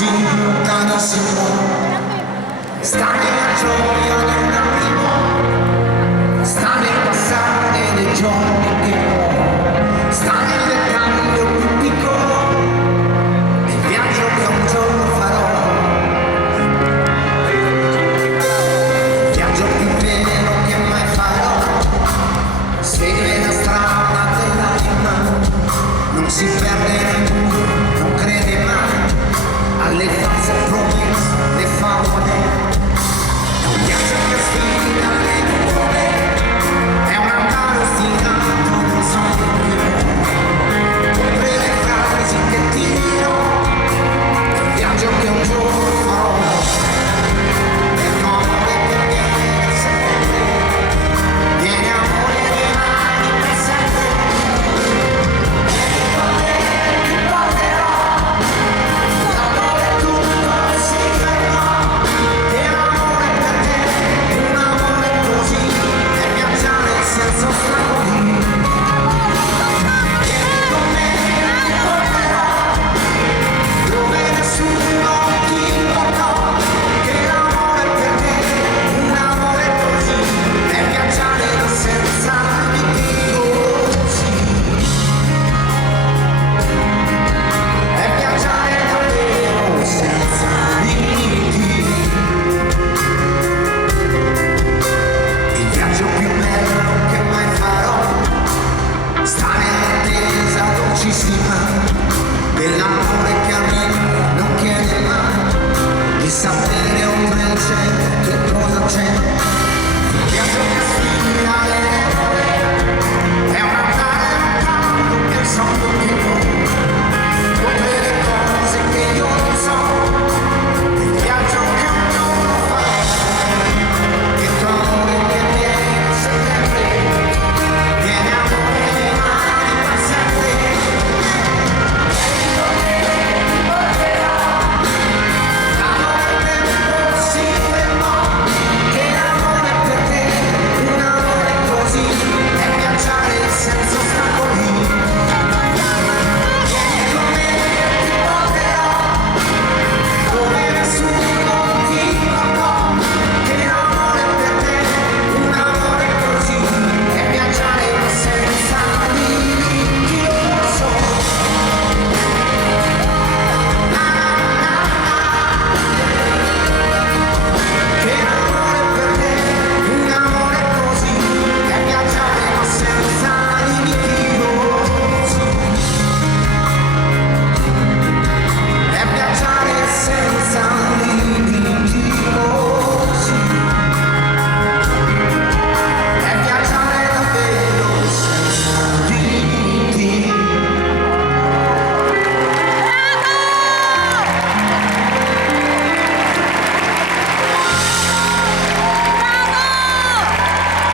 sì, carissimo, sta nella gioia del attimo, sta nel passare dei giorni che ho, sta nel dettaglio più piccolo, nel viaggio che un giorno farò, il viaggio più vero che mai farò, segue la strada della rima, non si perde